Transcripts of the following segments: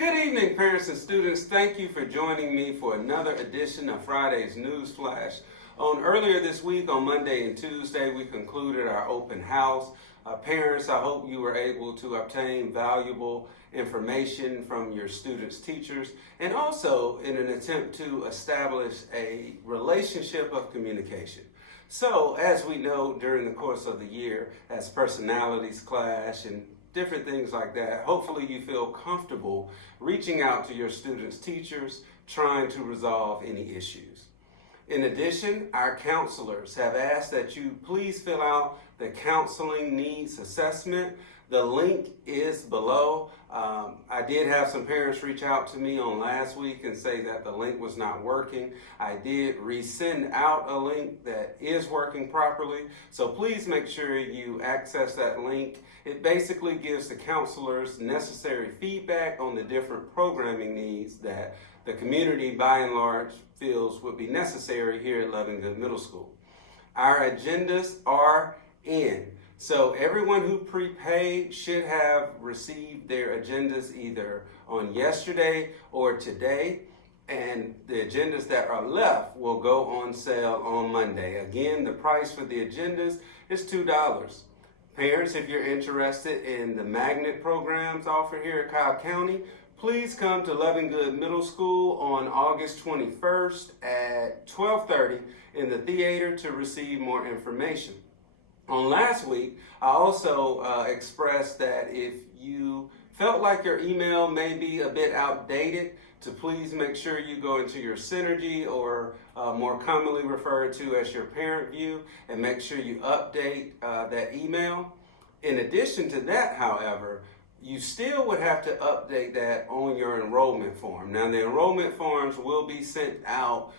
Good evening, parents and students. Thank you for joining me for another edition of Friday's News Flash. Earlier this week, on Monday and Tuesday, we concluded our open house. Parents, I hope you were able to obtain valuable information from your students' teachers, and also in an attempt to establish a relationship of communication. So, as we know, during the course of the year, as personalities clash and different things like that, hopefully you feel comfortable reaching out to your students' teachers, trying to resolve any issues. In addition, our counselors have asked that you please fill out the counseling needs assessment. The link is below. I did have some parents reach out to me on last week and say that the link was not working. I did resend out a link that is working properly. So please make sure you access that link. It basically gives the counselors necessary feedback on the different programming needs that the community by and large feels would be necessary here at Levengood Middle School. Our agendas are in. So everyone who prepaid should have received their agendas either on yesterday or today, and the agendas that are left will go on sale on Monday. Again, the price for the agendas is $2. Parents, if you're interested in the magnet programs offered here at Cobb County, please come to Levengood Middle School on August 21st at 12:30 in the theater to receive more information. On last week, I also expressed that if you felt like your email may be a bit outdated, to please make sure you go into your Synergy, or more commonly referred to as your parent view, and make sure you update that email. In addition to that, however, you still would have to update that on your enrollment form. Now, the enrollment forms will be sent out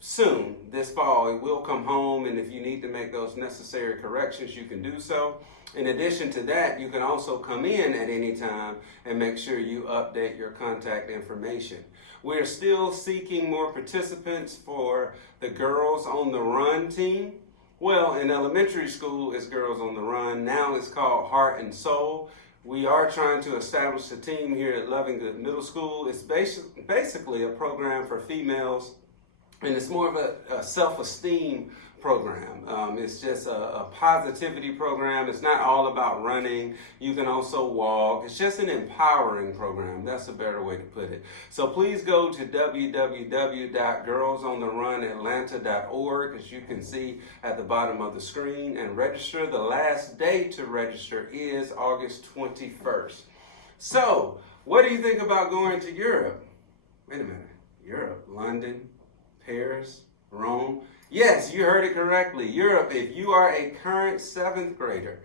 soon, this fall. It will come home, and if you need to make those necessary corrections, you can do so. In addition to that, you can also come in at any time and make sure you update your contact information. We're still seeking more participants for the Girls on the Run team. Well, in elementary school, it's Girls on the Run. Now it's called Heart and Soul. We are trying to establish a team here at Levengood Middle School. It's basically a program for females, and it's more of a self-esteem program. It's just a positivity program. It's not all about running. You can also walk. It's just an empowering program. That's a better way to put it. So please go to www.girlsontherun.atlanta.org, as you can see at the bottom of the screen, and register. The last day to register is August 21st. So, what do you think about going to Europe? Wait a minute. Europe, London, Paris, Rome. Yes, you heard it correctly. Europe. If you are a current 7th grader,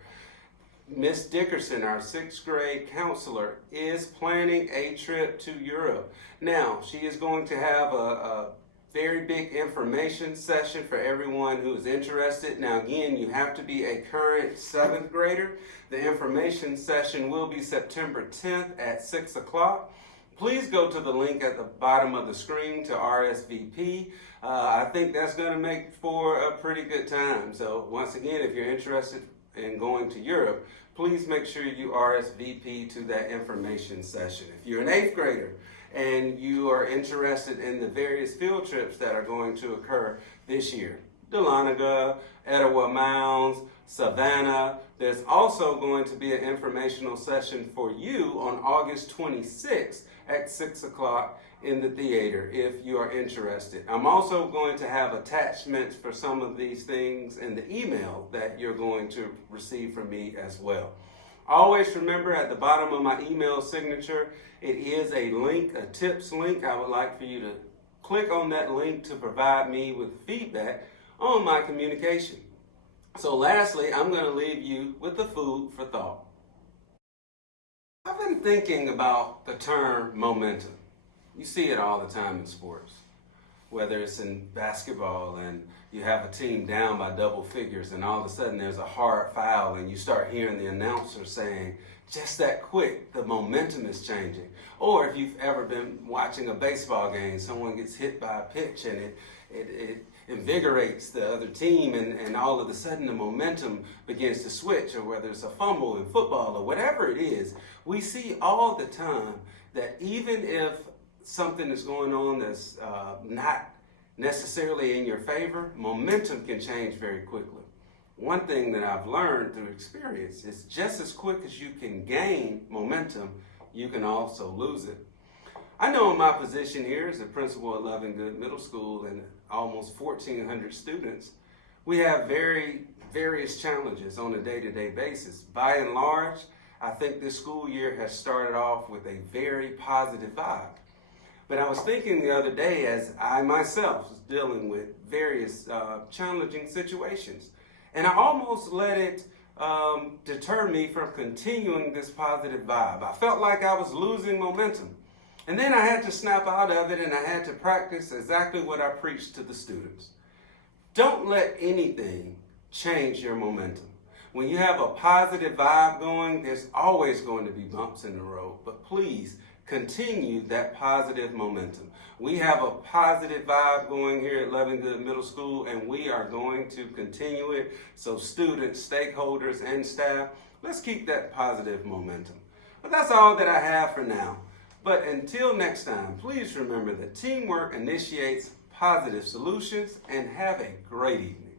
Miss Dickerson, our 6th grade counselor, is planning a trip to Europe. Now, she is going to have a very big information session for everyone who is interested. Now, again, you have to be a current 7th grader. The information session will be September 10th at 6 o'clock. Please go to the link at the bottom of the screen to RSVP. I think that's going to make for a pretty good time. So once again, if you're interested in going to Europe, please make sure you RSVP to that information session. If you're an 8th grader and you are interested in the various field trips that are going to occur this year, Dahlonega, Etowah Mounds, Savannah. There's also going to be an informational session for you on August 26th at 6 o'clock in the theater if you are interested. I'm also going to have attachments for some of these things in the email that you're going to receive from me as well. Always remember, at the bottom of my email signature, it is a link, a tips link. I would like for you to click on that link to provide me with feedback on my communication. So lastly, I'm going to leave you with the food for thought. I've been thinking about the term momentum. You see it all the time in sports, whether it's in basketball and you have a team down by double figures and all of a sudden there's a hard foul and you start hearing the announcer saying, just that quick, the momentum is changing. Or if you've ever been watching a baseball game, someone gets hit by a pitch and it invigorates the other team, and all of a sudden the momentum begins to switch, or whether it's a fumble in football or whatever it is, we see all the time that even if something is going on that's not necessarily in your favor, momentum can change very quickly. One thing that I've learned through experience is just as quick as you can gain momentum, you can also lose it. I know in my position here as a principal at Loving Good Middle School and almost 1,400 students, we have various challenges on a day-to-day basis. By and large, I think this school year has started off with a very positive vibe. But I was thinking the other day, as I myself was dealing with various challenging situations, and I almost let it deter me from continuing this positive vibe. I felt like I was losing momentum. And then I had to snap out of it, and I had to practice exactly what I preached to the students. Don't let anything change your momentum. When you have a positive vibe going, there's always going to be bumps in the road, but please continue that positive momentum. We have a positive vibe going here at Loving Good Middle School, and we are going to continue it. So students, stakeholders, and staff, let's keep that positive momentum. But that's all that I have for now. But until next time, please remember that teamwork initiates positive solutions, and have a great evening.